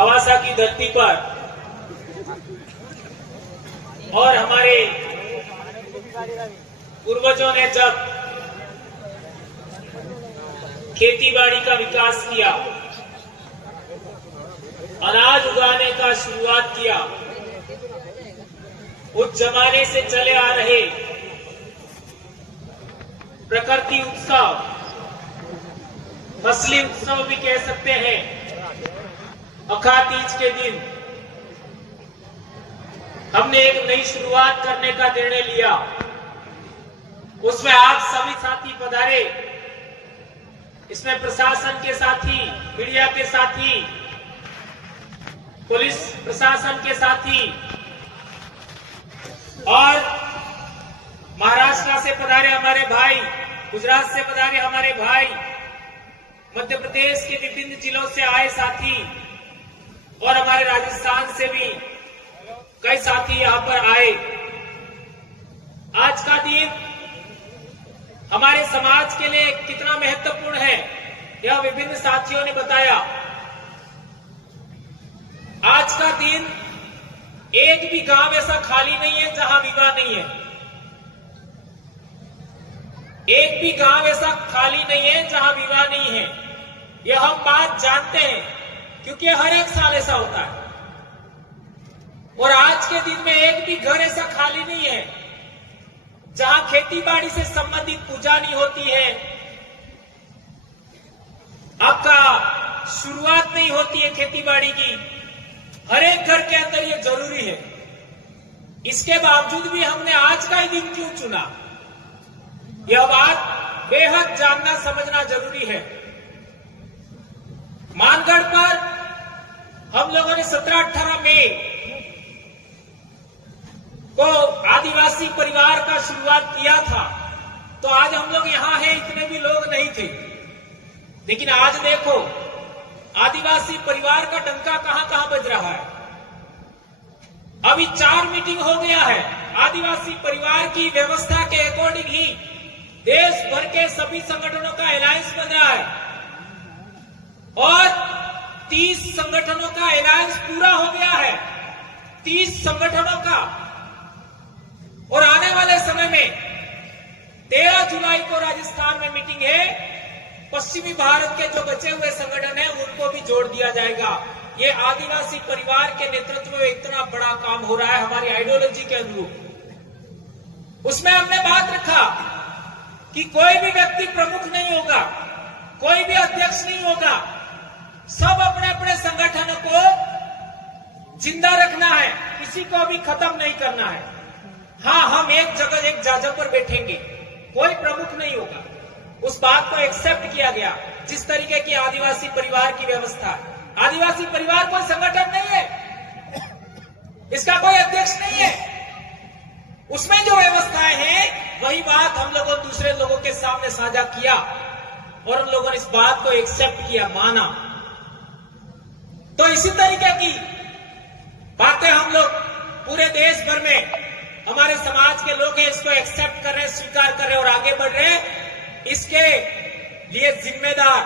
खवासा की धरती पर और हमारे पूर्वजों ने जब खेती बाड़ी का विकास किया, अनाज उगाने का शुरुआत किया, उस जमाने से चले आ रहे प्रकृति उत्सव, फसली उत्सव भी कह सकते हैं, अखाड़ तीज के दिन हमने एक नई शुरुआत करने का निर्णय लिया। उसमें आप सभी साथी पधारे, इसमें प्रशासन के साथी, मीडिया के साथी, पुलिस प्रशासन के साथी और महाराष्ट्र से पधारे हमारे भाई, गुजरात से पधारे हमारे भाई, मध्य प्रदेश के विभिन्न जिलों से आए साथी और हमारे राजस्थान से भी कई साथी यहां पर आए। आज का दिन हमारे समाज के लिए कितना महत्वपूर्ण है, यह विभिन्न साथियों ने बताया। आज का दिन एक भी गांव ऐसा खाली नहीं है जहां विवाह नहीं है। एक भी गांव ऐसा खाली नहीं है जहां विवाह नहीं है। यह हम बात जानते हैं क्योंकि हर एक साल ऐसा होता है। और आज के दिन में एक भी घर ऐसा खाली नहीं है जहां खेती बाड़ी से संबंधित पूजा नहीं होती है, आपका शुरुआत नहीं होती है खेती बाड़ी की। हर एक घर के अंदर ये जरूरी है। इसके बावजूद भी हमने आज का ही दिन क्यों चुना, यह बात बेहद जानना समझना जरूरी है। मानगढ़ पर हम लोगों ने 17-18 मई को आदिवासी परिवार का शुरुआत किया था, तो आज हम लोग यहां हैं, इतने भी लोग नहीं थे। लेकिन आज देखो आदिवासी परिवार का डंका कहां कहां बज रहा है। अभी 4 मीटिंग हो गया है। आदिवासी परिवार की व्यवस्था के अकॉर्डिंग ही देश भर के सभी संगठनों का अलायंस बन रहा है और 30 संगठनों का अलायंस पूरा हो गया है, 30 संगठनों का। और आने वाले समय में 13 जुलाई को राजस्थान में मीटिंग है। पश्चिमी भारत के जो बचे हुए संगठन हैं उनको भी जोड़ दिया जाएगा। ये आदिवासी परिवार के नेतृत्व में इतना बड़ा काम हो रहा है हमारी आइडियोलॉजी के अनुरूप। उसमें हमने बात रखा कि कोई भी व्यक्ति प्रमुख नहीं होगा, कोई भी अध्यक्ष नहीं होगा, सब अपने अपने संगठनों को जिंदा रखना है, किसी को भी खत्म नहीं करना है। हाँ, हम एक जगह एक जाजा पर बैठेंगे, कोई प्रमुख नहीं होगा। उस बात को एक्सेप्ट किया गया। जिस तरीके की आदिवासी परिवार की व्यवस्था है, आदिवासी परिवार कोई संगठन नहीं है, इसका कोई अध्यक्ष नहीं है, उसमें जो व्यवस्थाएं हैं वही बात हम लोगों दूसरे लोगों के सामने साझा किया और उन लोगों ने इस बात को एक्सेप्ट किया, माना। तो इसी तरीके की बातें हम लोग पूरे देश भर में हमारे समाज के लोग हैं, इसको एक्सेप्ट कर रहे हैं, स्वीकार कर रहे हैं और आगे बढ़ रहे हैं। इसके लिए जिम्मेदार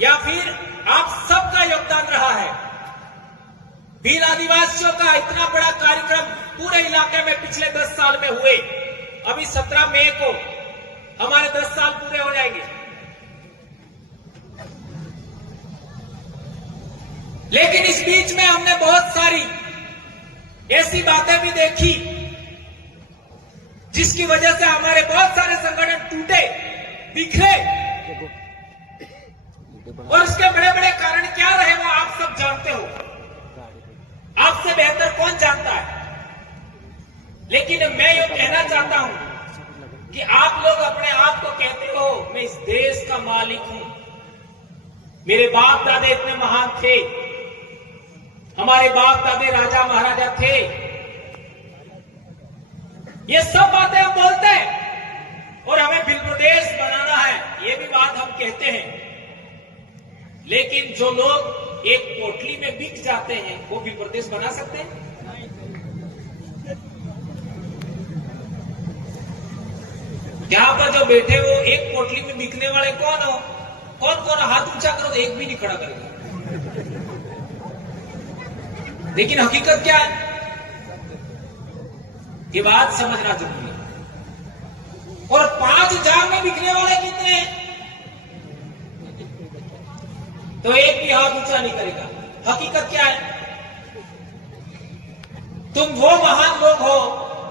या फिर आप सबका योगदान रहा है। भील आदिवासियों का इतना बड़ा कार्यक्रम पूरे इलाके में पिछले 10 साल में हुए। अभी 17 मई को हमारे 10 साल पूरे हो जाएंगे। लेकिन इस बीच में हमने बहुत सारी ऐसी बातें भी देखी जिसकी वजह से हमारे बहुत सारे संगठन टूटे, बिखरे। और उसके बड़े बड़े कारण क्या रहे वो आप सब जानते हो, आपसे बेहतर कौन जानता है। लेकिन मैं ये कहना चाहता हूं कि आप लोग अपने आप को कहते हो मैं इस देश का मालिक हूं, मेरे बाप दादे इतने महान थे, हमारे बाप दादे राजा महाराजा थे। ये सब बातें हम बोलते हैं और हमें भील प्रदेश बनाना है, ये भी बात हम कहते हैं। लेकिन जो लोग एक पोटली में बिक जाते हैं वो भील प्रदेश बना सकते हैं? यहाँ पर जो बैठे हो एक पोटली में बिकने वाले कौन हो? कौन कौन हाथ ऊंचा करो, एक भी नहीं खड़ा करेगा। लेकिन हकीकत क्या है, ये बात समझना जरूरी है। और 5,000 में बिकने वाले कितने हैं? तो एक भी हाथ ऊंचा नहीं करेगा। हकीकत क्या है? तुम वो महान लोग हो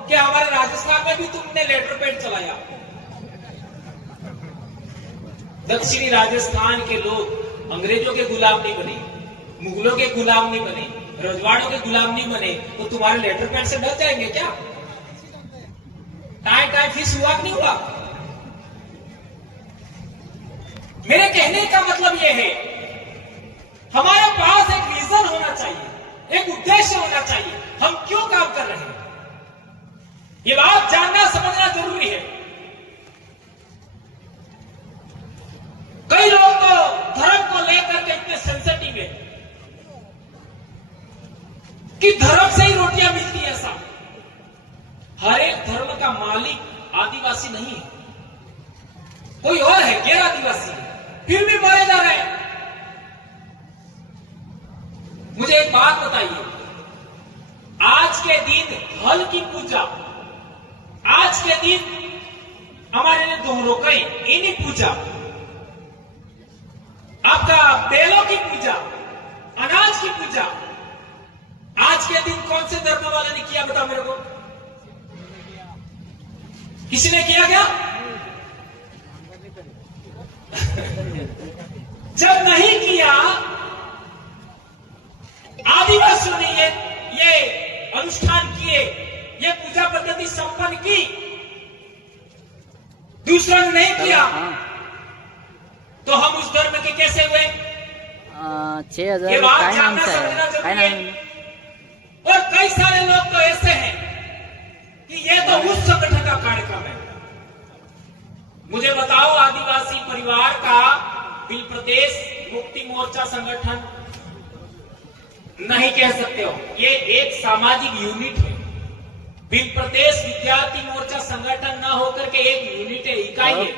कि हमारे राजस्थान में भी तुमने लेटर पैड चलाया। दक्षिणी राजस्थान के लोग अंग्रेजों के गुलाम नहीं बने, मुगलों के गुलाम नहीं बने, रजवाड़ों के गुलाम नहीं बने, तो तुम्हारे लेटर पैड से डर जाएंगे क्या? टाई टाई फिश हुआ कि नहीं हुआ? मेरे कहने का मतलब यह है, हमारे पास एक विजन होना चाहिए, एक उद्देश्य होना चाहिए, हम क्यों काम कर रहे हैं, ये बात जानना समझना जरूरी है। कई लोग तो धर्म को लेकर के इतने सेंसिटिव है कि धर्म से ही रोटियां मिलती है। ऐसा हर एक धर्म का मालिक आदिवासी नहीं है, कोई और है, गैर आदिवासी है, फिर भी मारे जा रहे हैं। मुझे एक बात बताइए, आज के दिन हल की पूजा, आज के दिन हमारे लिए दोहरोकई इन्हीं पूजा, आपका बैलों की पूजा, अनाज की पूजा, आज के दिन कौन से धर्म वाले ने किया बताओ मेरे को? किसी ने किया क्या? जब नहीं किया, आदिवासियों ने ये अनुष्ठान किए, ये पूजा पद्धति संपन्न की, दूसरों ने नहीं किया, तो हम उस धर्म के कैसे हुए? 6,000 ये बात जानना समझना जरूरी है। और कई सारे लोग तो ऐसे हैं कि ये तो उस संगठन का कार्यक्रम है। मुझे बताओ, आदिवासी परिवार का बिल प्रदेश मुक्ति मोर्चा संगठन नहीं कह सकते हो, ये एक सामाजिक यूनिट है। बिल प्रदेश विद्यार्थी मोर्चा संगठन न होकर के एक यूनिट है, इकाई है।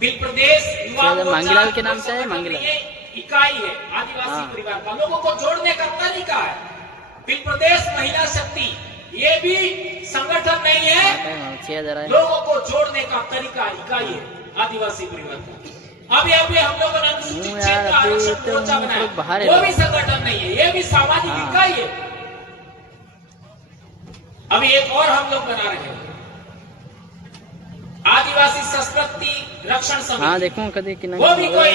बिल प्रदेश युवा मांगीलाल के नाम से है, मांगीलाल इकाई है आदिवासी परिवार का, लोगों को जोड़ने का तरीका है। बिल प्रदेश महिला शक्ति ये भी संगठन नहीं है, लोगों को जोड़ने का तरीका इकाई है आदिवासी परिवार का। अभी हम लोगों ने अनुसूचित क्षेत्र आरक्षण मोर्चा बनाया, वो भी संगठन नहीं है, ये भी सामाजिक इकाई है। अभी एक और हम लोग बना रहे हैं, आदिवासी संस्कृति रक्षण समिति। देखो कभी वो भी कोई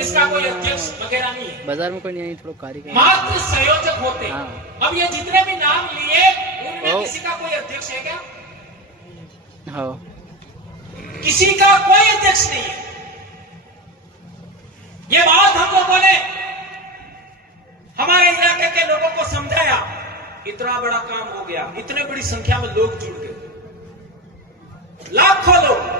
इसका कोई अध्यक्ष वगैरह नहीं है, बाजार में कोई नहीं, थोड़ा कार्य मात्र संयोजक होते हैं। अब ये जितने भी नाम लिए, उनमें किसी का कोई अध्यक्ष है क्या? किसी का कोई अध्यक्ष नहीं है। ये बात हम लोगों ने हमारे इलाके के लोगों को समझाया, इतना बड़ा काम हो गया, इतने बड़ी संख्या में लोग जुड़ गए, लाखों लोग।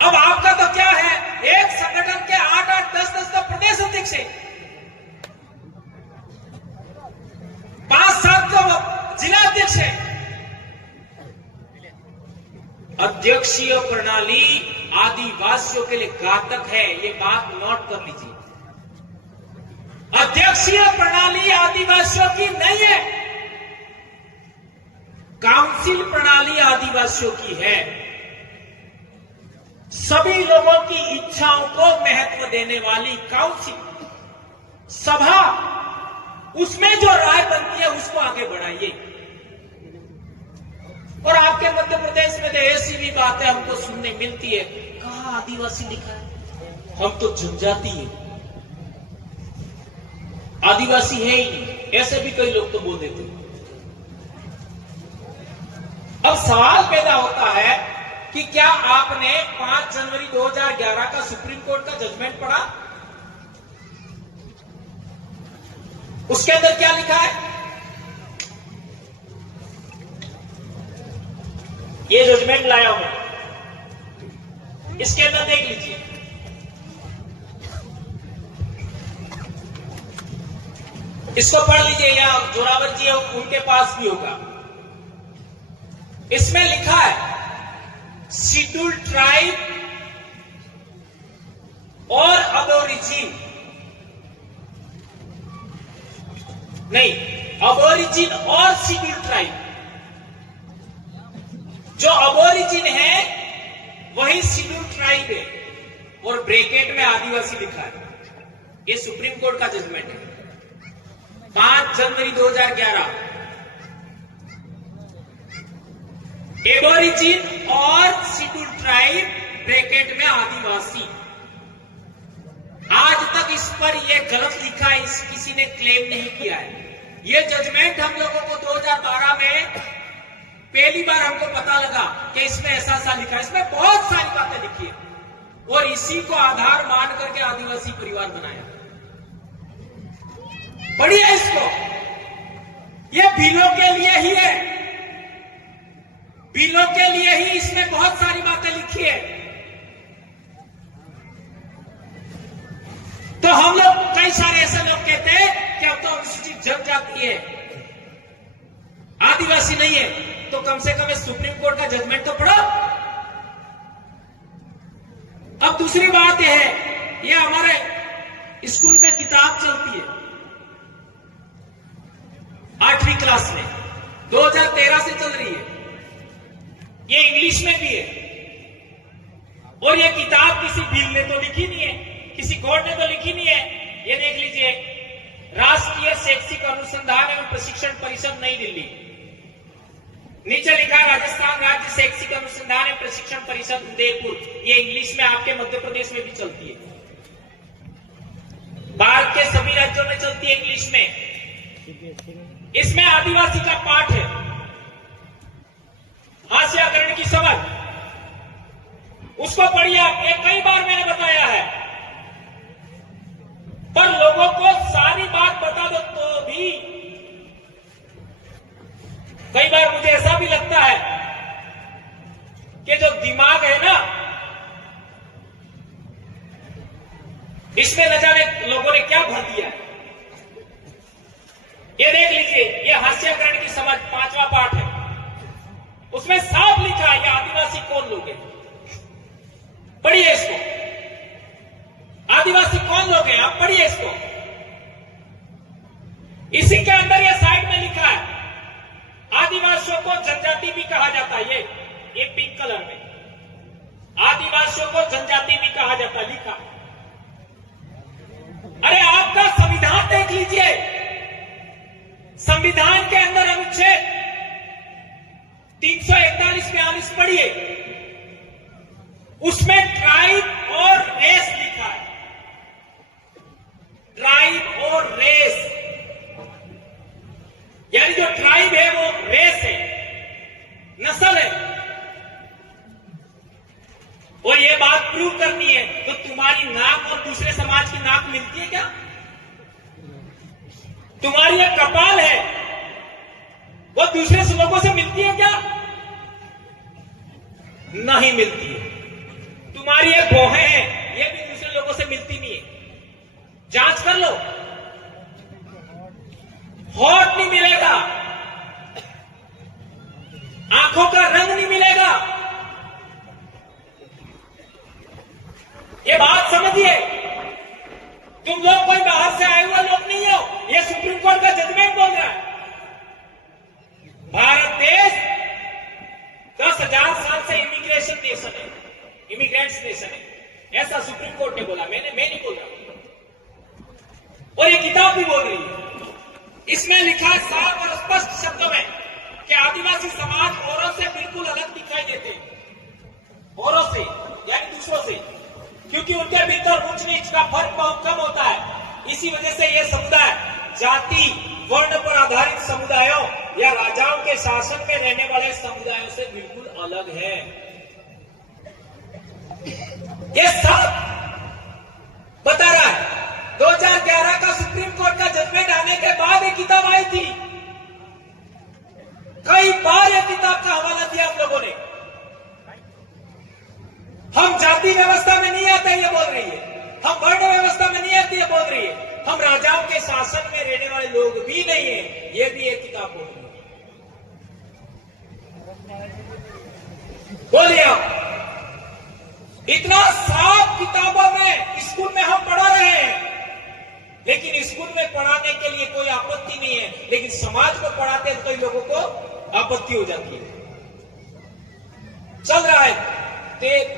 अब आपका तो क्या है, एक संगठन के 8-8, 10-10 तो प्रदेश अध्यक्ष है, 5-7 तो जिला अध्यक्ष है। अध्यक्षीय प्रणाली आदिवासियों के लिए घातक है, ये बात नोट कर लीजिए। अध्यक्षीय प्रणाली आदिवासियों की नहीं है, काउंसिल प्रणाली आदिवासियों की है। सभी लोगों की इच्छाओं को महत्व देने वाली काउंसिल सभा, उसमें जो राय बनती है उसको आगे बढ़ाइए। और आपके मध्य प्रदेश में तो ऐसी भी बातें हमको सुनने मिलती है, कहां आदिवासी लिखा है, हम तो जनजाति है, आदिवासी है ही नहीं, ऐसे भी कई लोग तो बोल देते हैं। अब सवाल पैदा होता है कि क्या आपने 5 जनवरी 2011 का सुप्रीम कोर्ट का जजमेंट पढ़ा? उसके अंदर क्या लिखा है? ये जजमेंट लाया हूं, इसके अंदर देख लीजिए। इसको पढ़ लीजिए, या जोरावर जी उनके पास भी होगा। इसमें लिखा है, शेड्यूल्ड ट्राइब और अबोरिजिन नहीं, अबोरिजिन और शेड्यूल ट्राइब। जो अबोरिजिन है वही शेड्यूल ट्राइब है, और ब्रैकेट में आदिवासी लिखा है। ये सुप्रीम कोर्ट का जजमेंट है 5 जनवरी 2011। एबोरिजिन और शेड्यूल ट्राइब ब्रैकेट में आदिवासी। आज तक इस पर यह गलत लिखा है, किसी ने क्लेम नहीं किया है। यह जजमेंट हम लोगों को 2012 में पहली बार हमको पता लगा कि इसमें ऐसा लिखा है। इसमें बहुत सारी बातें लिखी है, और इसी को आधार मान करके आदिवासी परिवार बनाया। पढ़िए इसको, यह बिलों के लिए ही है, बिलों के लिए ही इसमें बहुत सारी बातें लिखी है। तो हम लोग, कई सारे ऐसे लोग कहते हैं कि अब तो अनुसूचित जनजाति है, आदिवासी नहीं है। तो कम से कम सुप्रीम कोर्ट का जजमेंट तो पढ़ो। अब दूसरी बात यह है, यह हमारे स्कूल में किताब चलती है 8वीं क्लास में, 2013 से चल रही है। ये इंग्लिश में भी है, और ये किताब किसी बिल ने तो लिखी नहीं है, किसी कोर्ट ने तो लिखी नहीं है। ये देख लीजिए, राष्ट्रीय शैक्षिक अनुसंधान एवं प्रशिक्षण परिषद नई दिल्ली, नीचे लिखा है राजस्थान राज्य शैक्षिक अनुसंधान एवं प्रशिक्षण परिषद उदयपुर। ये इंग्लिश में आपके मध्य प्रदेश में भी चलती है, भारत के सभी राज्यों में चलती है इंग्लिश में। इसमें आदिवासी का पाठ है, हास्याकरण की समझ, उसको पढ़िए आप। एक कई बार मैंने बताया है, पर लोगों को सारी बात बता दो तो भी कई बार मुझे ऐसा भी लगता है कि जो दिमाग है ना, इसमें न जाने लोगों ने क्या भर दिया है। ये देख लीजिए, ये हास्याकरण की समझ 5वां पाठ है, उसमें साफ लिखा है ये आदिवासी कौन लोग हैं। पढ़िए इसको, आदिवासी कौन लोग हैं, आप पढ़िए इसको। इसी के अंदर ये साइड में लिखा है, आदिवासियों को जनजाति भी कहा जाता है। ये पिंक कलर में आदिवासियों को जनजाति भी कहा जाता है, लिखा। अरे आपका संविधान देख लीजिए, संविधान के अंदर अनुच्छेद 341-42 पढ़िए, उसमें ट्राइब और रेस लिखा है। ट्राइब और रेस, यानी जो ट्राइब है वो रेस है, नस्ल है। और ये बात प्रूव करनी है तो तुम्हारी नाक और दूसरे समाज की नाक मिलती है क्या? तुम्हारी ये कपाल है वो दूसरे लोगों से मिलती है क्या? नहीं मिलती है। तुम्हारी ये भौहें हैं, ये भी दूसरे लोगों से मिलती नहीं है। जांच कर लो, होठ नहीं मिलेगा, आंखों का रंग नहीं मिलेगा। ये बात समझिए, तुम लोग कोई बाहर से आए हुए लोग नहीं हो, ये सुप्रीम कोर्ट का जजमेंट बोल रहा है। भारत देश 10,000 साल से इमिग्रेशन नेशन है, इमिग्रेंट्स नेशन है, ऐसा सुप्रीम कोर्ट ने बोला, मैं नहीं बोल रहा। और ये किताब भी बोल रही है। इसमें लिखा है साफ और स्पष्ट शब्दों में कि आदिवासी समाज औरों से बिल्कुल अलग दिखाई देते हैं। औरों से यानी दूसरों से, क्योंकि उनके भीतर ऊंच नीच का फर्क बहुत कम होता है। इसी वजह से यह समुदाय जाति वर्ण पर आधारित समुदायों या राजाओं के शासन में रहने वाले समुदायों से बिल्कुल अलग है। यह सब बता रहा है। 2011 का सुप्रीम कोर्ट का जजमेंट आने के बाद ये किताब आई थी। कई बार ये किताब का हवाला दिया हम लोगों ने। हम जाति व्यवस्था में नहीं आते ये बोल रही है, हम वर्ण व्यवस्था में नहीं आते ये बोल रही है, हम राजाओं के शासन में रहने वाले लोग भी नहीं है, ये भी एक किताब बोल रही है। बोलिए आप, इतना साफ किताबों में स्कूल में हम पढ़ा रहे हैं, लेकिन स्कूल में में पढ़ाने के लिए कोई आपत्ति नहीं है, लेकिन समाज को पढ़ाते हैं कई लोगों को आपत्ति हो जाती है। चल रहा है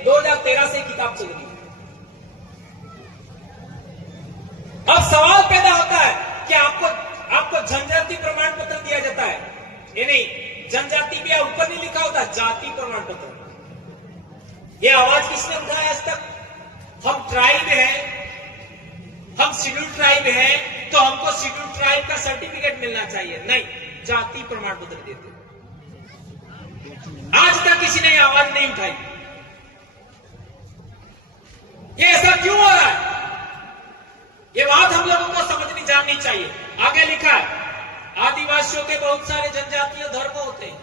2013 से किताब चल रही है। अब सवाल पैदा होता है कि आपको जनजाति प्रमाण पत्र दिया जाता है, ये नहीं, जनजाति भी ऊपर नहीं लिखा होता, जाति प्रमाण पत्र। ये आवाज किसने उठाया आज तक? हम ट्राइब हैं, हम शेड्यूल ट्राइब हैं, तो हमको शेड्यूल ट्राइब का सर्टिफिकेट मिलना चाहिए। नहीं, जाति प्रमाण पत्र देते। आज तक किसी ने आवाज नहीं उठाई। ये ऐसा क्यों हो रहा है? ये बात हम लोगों को समझनी जाननी चाहिए। आगे लिखा है, आदिवासियों के बहुत सारे जनजातीय धर्म होते हैं।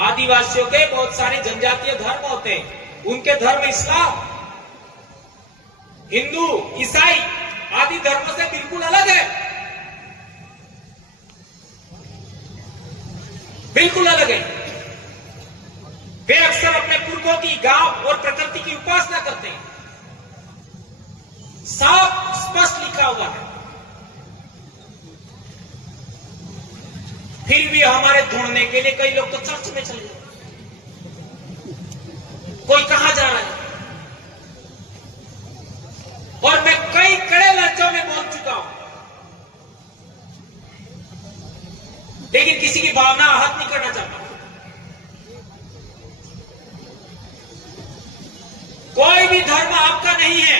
आदिवासियों के बहुत सारे जनजातीय धर्म होते हैं। उनके धर्म इस्लाम, हिंदू, ईसाई आदि धर्मों से बिल्कुल अलग है, बिल्कुल अलग है। वे अक्सर अपने पुरखों की, गांव और प्रकृति की उपासना करते हैं। साफ स्पष्ट लिखा हुआ है। फिर भी हमारे ढूंढने के लिए कई लोग तो चर्च में चले गए, कोई कहां जा रहा है। और मैं कई कड़े लहजों में बोल चुका हूं, लेकिन किसी की भावना आहत नहीं करना चाहता। कोई भी धर्म आपका नहीं है।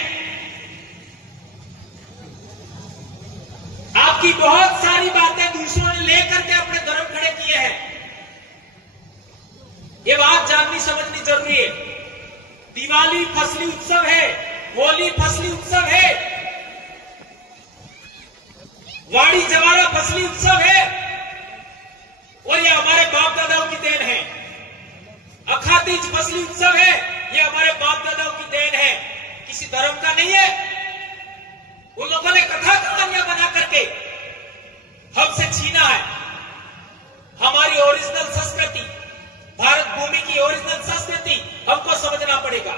आपकी बहुत सारी बातें दूसरों ने लेकर के अपने धर्म खड़े किए हैं। ये बात जाननी समझनी जरूरी है। दिवाली फसली उत्सव है, होली फसली उत्सव है, वाड़ी जवारा फसली उत्सव है, और ये हमारे बाप दादाओं की देन है। अखातीज फसली उत्सव है, ये हमारे बाप दादाओं की देन है, किसी धर्म का नहीं है। उन लोगों ने कथा कहानियां बना करके हमसे छीना है। हमारी ओरिजिनल संस्कृति, भारत भूमि की ओरिजिनल संस्कृति हमको समझना पड़ेगा।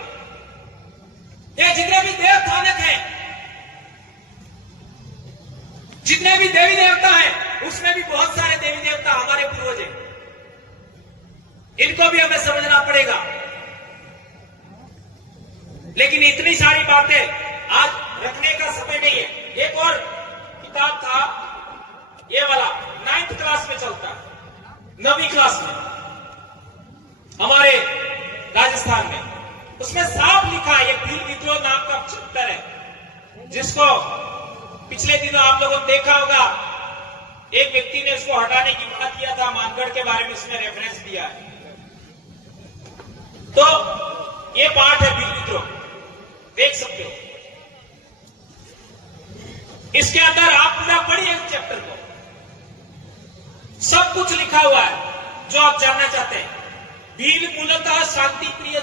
ये जितने भी देव स्थानक हैं, जितने भी देवी देवता हैं, उसमें भी बहुत सारे देवी देवता हमारे पूर्वज हैं। इनको भी हमें समझना पड़ेगा। लेकिन इतनी सारी बातें आज रखने का समय नहीं है। एक और किताब था, ये वाला 9th क्लास में चलता है, 9वीं क्लास में हमारे राजस्थान में। उसमें साफ लिखा है, ये भील विद्रोह नाम का चैप्टर है, जिसको पिछले दिनों आप लोगों ने देखा होगा। एक व्यक्ति ने उसको हटाने की बात किया था, मानगढ़ के बारे में उसने रेफरेंस दिया है। तो ये पार्ट है भील विद्रोह, देख सकते हो। इसके अंदर आप पूरा पढ़िए इस चैप्टर को, सब कुछ लिखा हुआ है जो आप जानना चाहते हैं। भील मूलतः शांति प्रिय